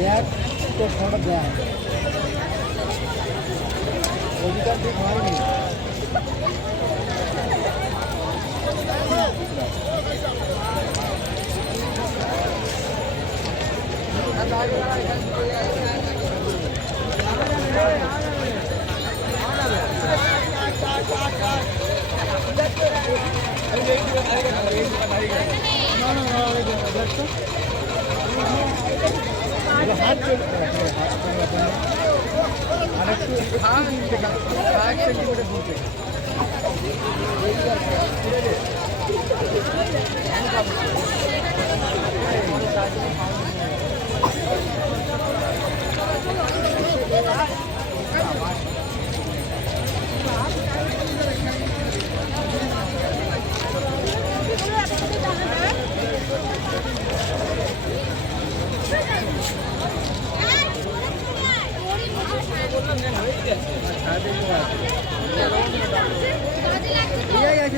Bag তো photo bag অধিকার ঠিক হয়নি। হাত চলে আর একটু এক সেন্টিমিটার দূরে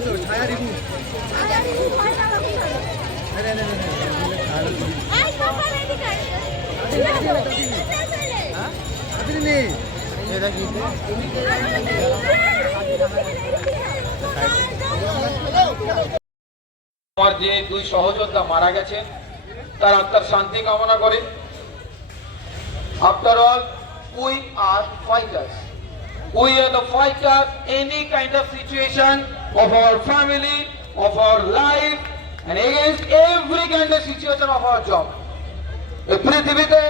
তো ছায়া রিভু আমার যে দুই সহযোদ্ধা মারা গেছে তার আত্মার শান্তি কামনা করে। After all we are fighters, we are the fighters any kind of situation of our family, of our life and against every kind of situation of our job. এই পৃথিবীতে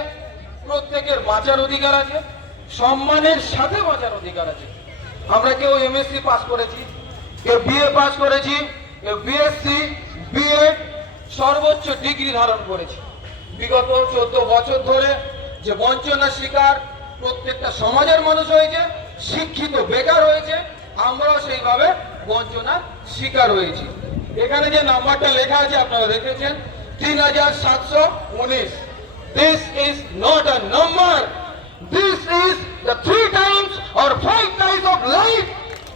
প্রত্যেকের বাঁচার অধিকার আছে, সম্মানের সাথে বাঁচার অধিকার আছে। আমরা কেউ এমএসসি পাস করেছি, কেউ বিএ পাস করেছি, কেউ বিএসসি, বিএড সর্বোচ্চ ডিগ্রি ধারণ করেছি। বিগত 14 বছর ধরে যে বঞ্চনার শিকার প্রত্যেকটা সমাজের মানুষ হয়েছে, শিক্ষিত বেকার হয়েছে, আমরাও সেইভাবে বঞ্চনার শিকার হয়েছি। এখানে যে নাম্বারটা লেখা আছে আপনারা দেখেছেন 3719। This is not a number. This is the 3 times or 5 times of life.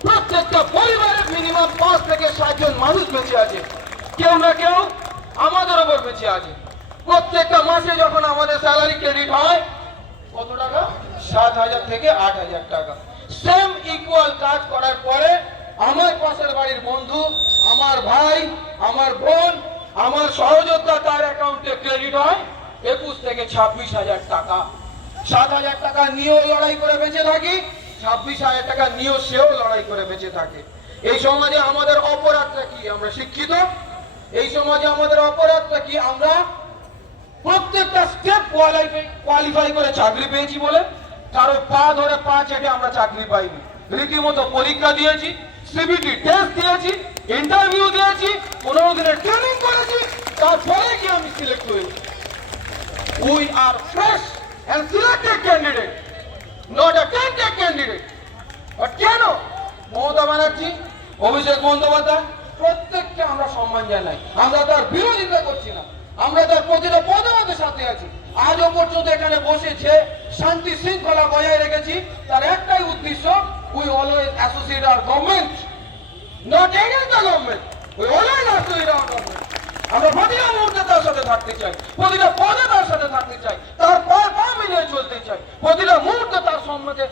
প্রত্যেকটা পরিবারের মিনিমাম 5 থেকে 7 জন মানুষ বেঁচে আছে, কেউ না কেউ আমাদের উপর বেঁচে আছে। প্রত্যেকটা মাসে যখন আমাদের স্যালারি ক্রেডিট হয় কত টাকা? 7,000 থেকে 8,000 টাকা। সেম ইকুয়াল কাজ করার পরে আমার পাশের বাড়ির বন্ধু, আমার ভাই, আমার বোন, আমার সহযোদ্ধা তার অ্যাকাউন্টে ক্রেডিট হয় 21 থেকে 26,000 টাকা। 7,000 টাকা নিয়েও লড়াই করে বেঁচে থাকি, 26,000 টাকা নিয়েও সেও লড়াই করে বেঁচে থাকে। এই সমাজে আমাদের অপরাধটা কি? আমরা শিক্ষিত। এই সমাজে আমাদের অপরাধটা কি? আমরা প্রত্যেকটা স্টেপ কোয়ালিফাই করে চাকরি পেয়েছি বলে কারো পা ধরে পা চেটে আমরা চাকরি পাইনি। রীতিমতো পরীক্ষা দিয়েছি, সিবিটি টেস্ট দিয়েছি, ইন্টারভিউ দিয়েছি, 15 দিনের ট্রেনিং করেছি, তারপরে কি আমি সিলেক্ট হয়েছি। We are fresh and selected candidate, not a tainted candidate. But কেন মমতা ব্যানার্জি, অভিষেক বন্দ্যোপাধ্যায় প্রত্যেককে আমরা সম্মান জানাই, আমরা তার বিরোধিতা করছি না, আমরা তার প্রতিটা পদক্ষেপের সাথে আছি। আজও পর্যন্ত এখানে বসেছে শান্তি শৃঙ্খলা বজায় রেখেছি, তার একটাই উদ্দেশ্য, we always associate our government, not against the government, we always associate our government. আমরা প্রতিটা মুহূর্তে তার সাথে থাকতে চাই, প্রতিটা পদে তার সাথে থাকতে চাই, তার পা মিলিয়ে চলতে চাই, প্রতিটা মুহূর্তে তার সম্মুখে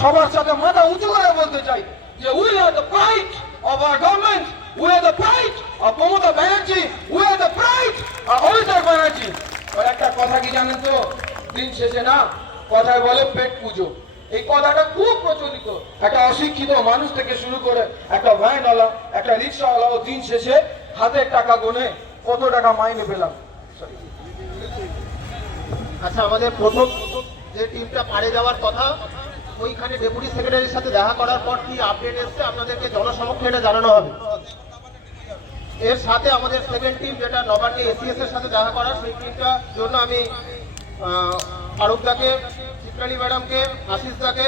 সবার সাথে মাথা উঁচু করে বলতে চাই যে we are the pride of our government, we are the pride of Mamata Banerjee, we are the pride of Abhishek Banerjee. আর একটা কথা কি জানেন তো, দিন শেষে না কথায় বলে পেট পুজো। এই কথাটা খুব প্রচলিত। একটা অশিক্ষিত মানুষ থেকে শুরু করে একটা ভ্যানওয়ালা, একটা রিক্সাওয়ালাও দিন শেষে হাতের টাকা গোনে কত টাকা মাইনে পেলাম। আচ্ছা, আমাদের প্রথম যে টিমটা পারে যাওয়ার কথা, ওইখানে ডেপুটি সেক্রেটারির সাথে দেখা করার পর কি আপডেট এসছে আপনাদেরকে জনসমক্ষে এটা জানানো হবে। এর সাথে আমাদের সেকেন্ড টিম যেটা নবান্নে এসিএস এর সাথে দেখা করার, সেই টিমটার জন্য আমি ফারুক দাকে, চিত্রালী ম্যাডামকে, আশিস দাকে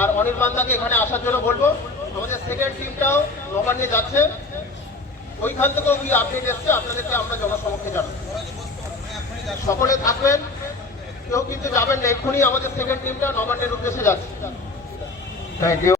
আর অনির্বাণ দাকে এখানে আসার জন্য বলবো। আমাদের সেকেন্ড টিমটাও নবান্নে যাচ্ছে। ওইখান থেকেও কি আপডেট এসছে আপনাদেরকে আমরা জনসমক্ষে জানাবো। সকলে থাকবেন, কেউ কিন্তু যাবেন না, এক্ষুনি আমাদের সেকেন্ড টিমটা নবান্নের উদ্দেশ্যে যাচ্ছে। Thank you.